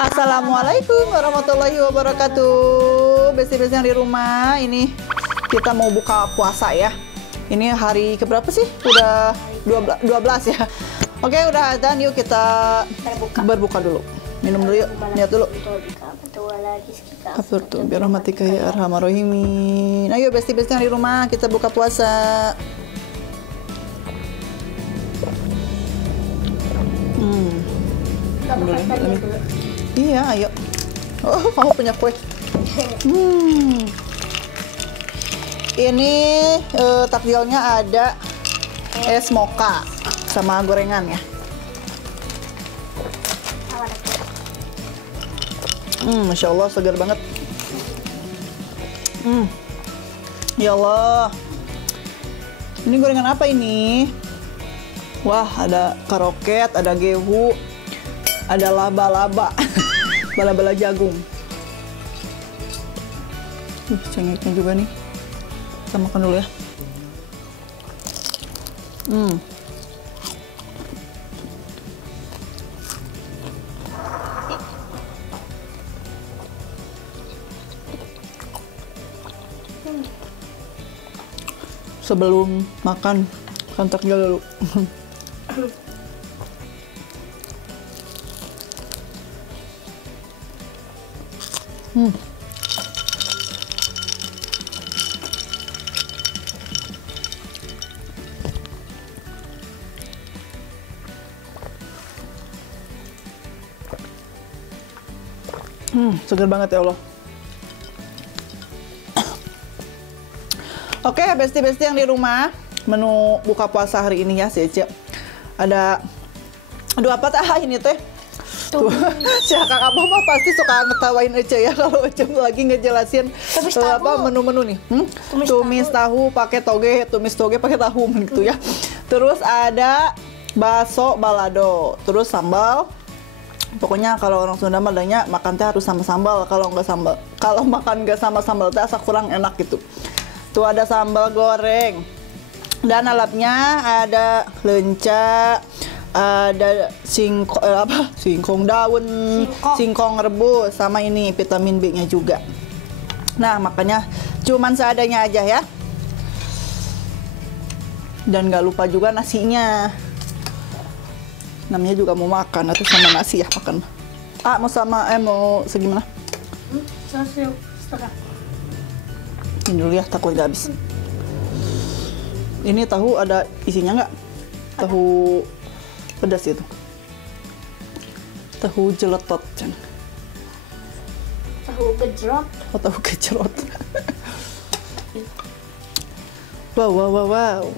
Assalamualaikum warahmatullahi wabarakatuh. Besti-besti yang di rumah, ini kita mau buka puasa ya. Ini hari keberapa sih? Udah 12 ya. Oke, udah adzan, yuk kita berbuka dulu. Minum dulu yuk, niat dulu. Afurtu birahmatika ya arhamar rahimin. Ayo besti-besti yang di rumah, kita buka puasa. Iya, ayo. Oh, kamu punya kue. Ini takjilnya ada es mocha sama gorengan ya. Masya Allah, segar banget. Ya Allah. Ini gorengan apa ini? Wah, ada karoket, ada gehu, ada laba-laba, bala-bala jagung. Cengeknya juga nih. Kita makan dulu ya. Sebelum makan, kontak dulu. Segar banget ya Allah. Oke, besti-besti yang di rumah, menu buka puasa hari ini ya, si Ece. Ada, aduh apa tah ini teh? Tuh, si Kak Abah mah pasti suka ngetawain Ece ya kalau Ece lagi ngejelasin apa menu-menu nih. Tumis tahu pakai toge, tumis toge pakai tahu gitu ya. Terus ada bakso balado, terus sambal. Pokoknya kalau orang Sunda madanya makan teh harus sama sambal. Kalau nggak sambal, kalau makan nggak sama sambal teh asa kurang enak gitu. Tuh ada sambal goreng. Dan alatnya ada lenca, ada singkong daun, singkong rebus, sama ini vitamin B-nya juga. Nah, makanya cuman seadanya aja ya. Dan nggak lupa juga nasinya. Namanya juga mau makan, atau sama nasi ya makan. Mau sama, mau segimana? Setengah. Ini dulu ya, takut nggak habis. Ini tahu ada isinya nggak? Tahu pedas itu. Tahu jeletot, Cang. Tahu gejrot. Oh, tahu gejrot. Wow.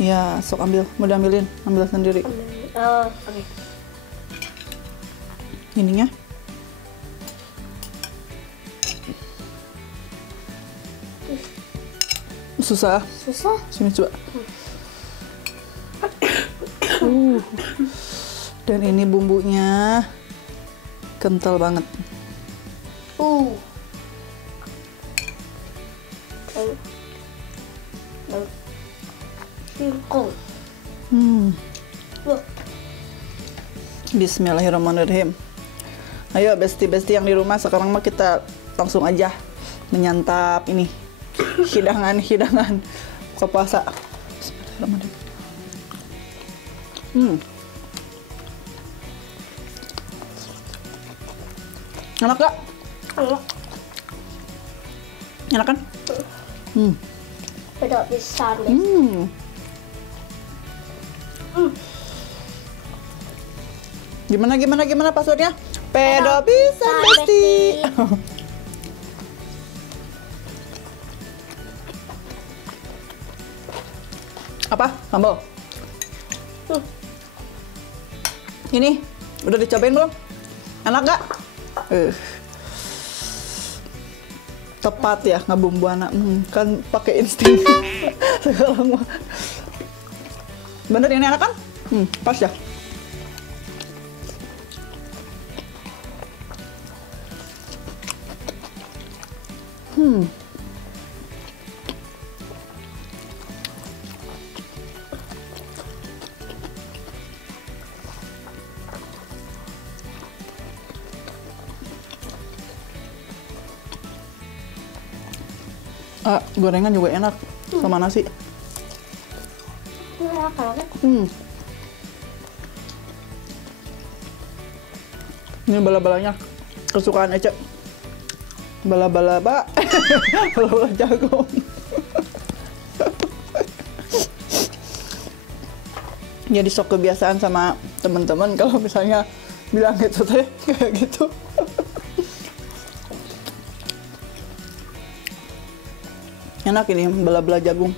Ya, sok ambil. Mau diambilin, ambil sendiri. Oke. Ininya. Susah. Sini coba. Dan ini bumbunya kental banget. Singkong. Bismillahirrahmanirrahim. Ayo besti-besti yang di rumah, sekarang mah kita langsung aja menyantap ini hidangan buka puasa. Bismillahirrahmanirrahim. Enak gak? Enak kan? Beda pisan deh. Gimana passwordnya? Pedo pisan besti. Apa? Sambal? Ini udah dicobain belum? Enak gak? Tepat ya ngabumbu anak. Kan pakai insting. Sekarang mah. Bener ini enak kan? Pas ya. Gorengan juga enak sama nasi. Ini kalau kan Ini bala-balanya kesukaan Ece. Bala-bala bala-bala jagung. Jadi sok kebiasaan sama teman-teman kalau misalnya bilang gitu teh kayak gitu. Enak ini bala-bala jagung.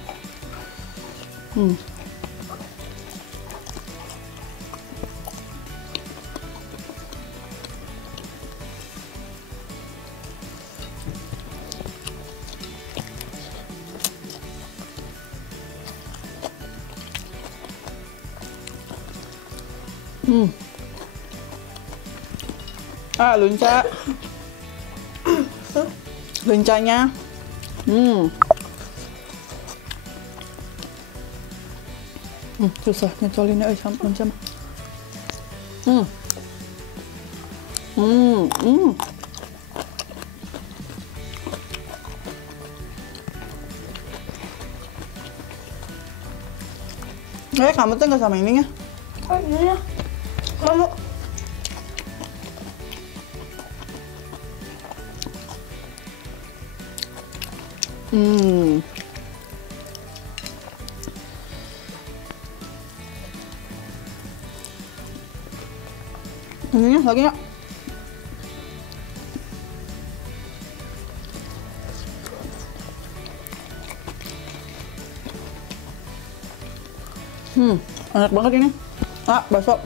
Lunca. Luncanya. Susah nyecolinnya sama lunca mah. Kamu tuh nggak sama ininya? oh iya kamu Ininya lagi ya? Enak banget ini. Bakso.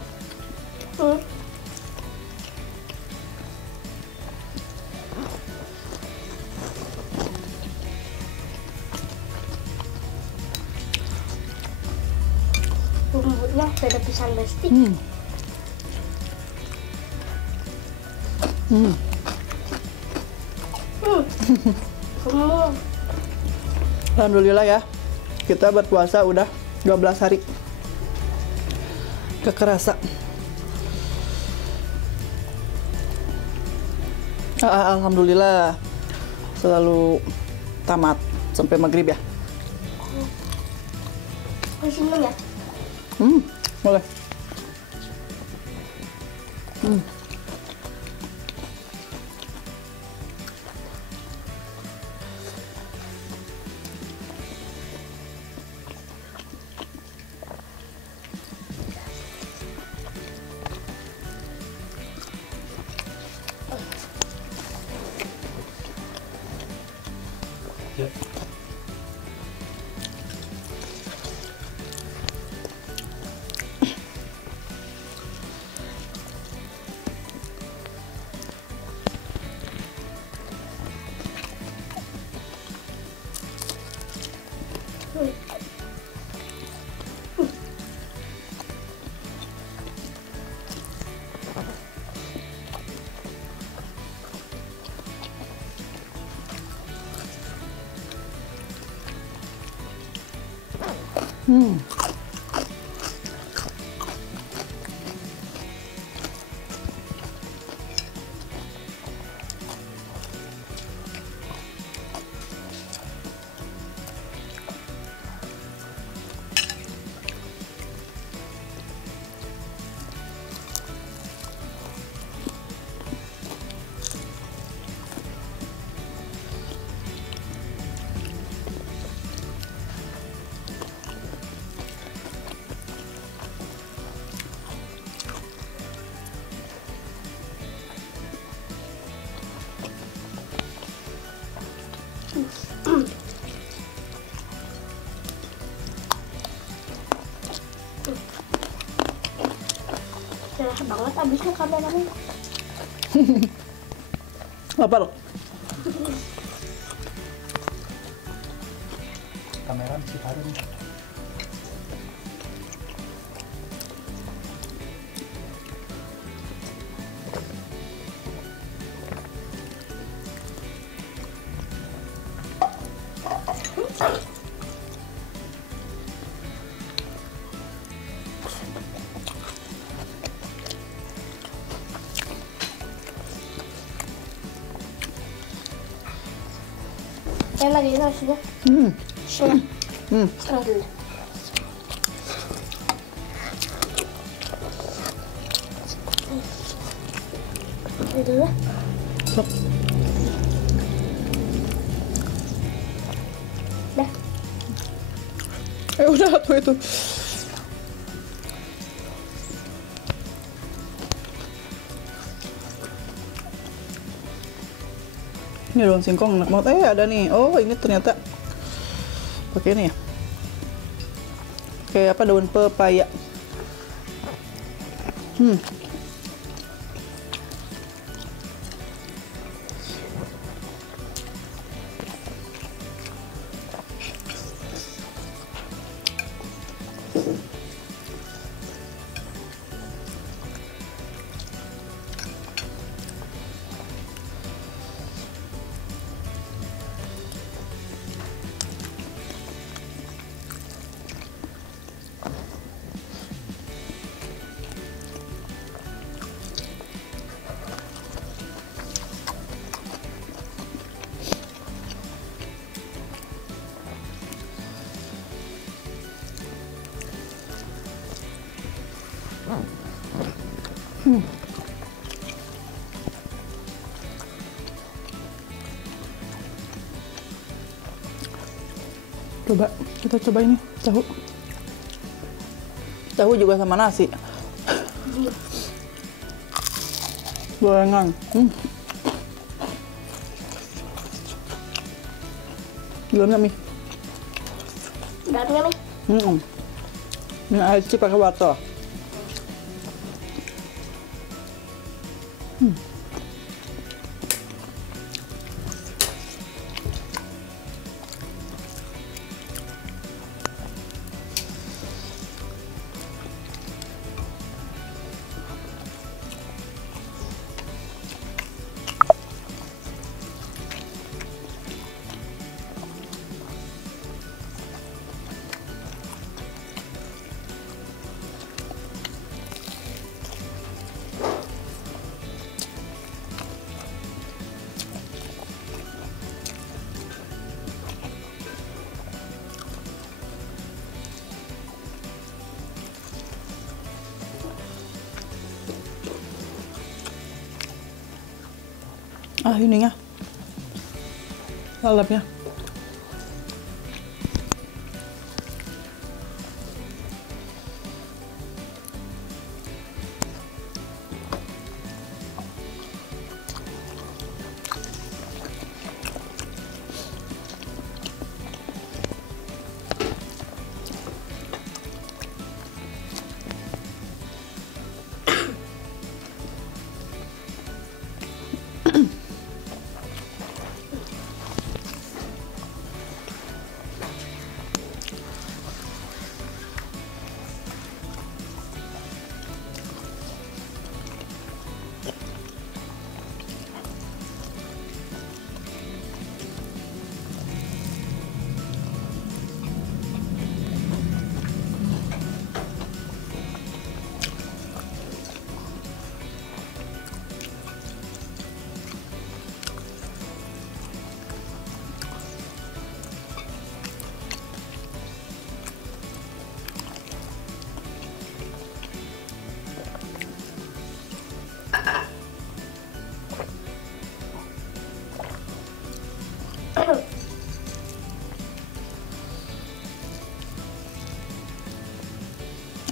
bumbunya beda pisang besti. Kamu Alhamdulillah ya, kita berpuasa udah 12 hari. Kekerasa. Alhamdulillah selalu tamat sampai maghrib ya. masih minum ya? Boleh. Ya. cerah banget abisnya kameranya. Apa lo? Kamera masih ada nih. Yang lagi ini sudah. Sudah. Sekarang dulu. Ini dulu. Sok. Dah. Udah tuh itu. Ini daun singkong enak banget. Ada nih. Oh, ini ternyata pakai ini ya. Kayak apa, daun pepaya. Coba kita coba ini tahu. Tahu juga sama nasi. Gorengan. Dalamnya mie. Dalamnya nih. Ini air cip pakai wortel. Ininya. Lalapnya.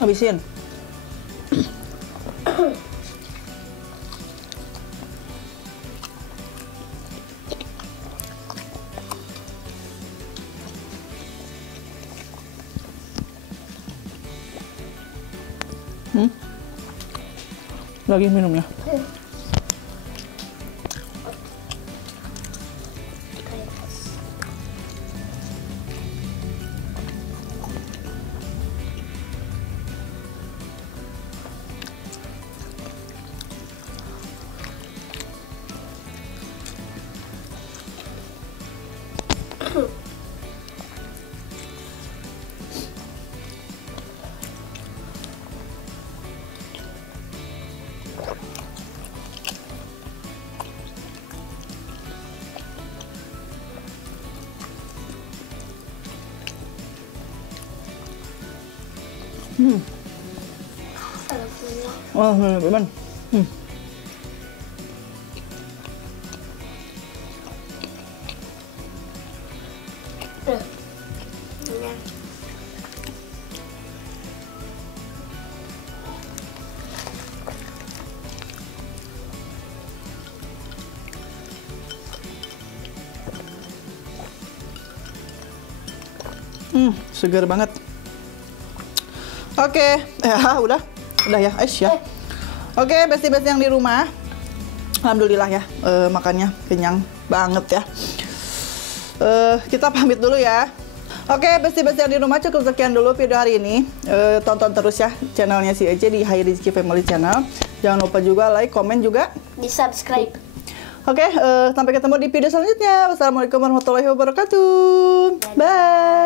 Habisin. Lagi minum ya. Alhamdulillah. Oh, gimana? Tuh. Ini. Segar banget. Oke, ya udah ya, Aish ya. Oke, besti-besti yang di rumah, alhamdulillah ya, makannya kenyang banget ya. Kita pamit dulu ya. Oke, besti-besti yang di rumah, cukup sekian dulu video hari ini. Tonton terus ya channelnya si Ece di Hai Rizky Family Channel. Jangan lupa juga like, komen juga. Di subscribe. Oke, sampai ketemu di video selanjutnya. Wassalamualaikum warahmatullahi wabarakatuh. Bye.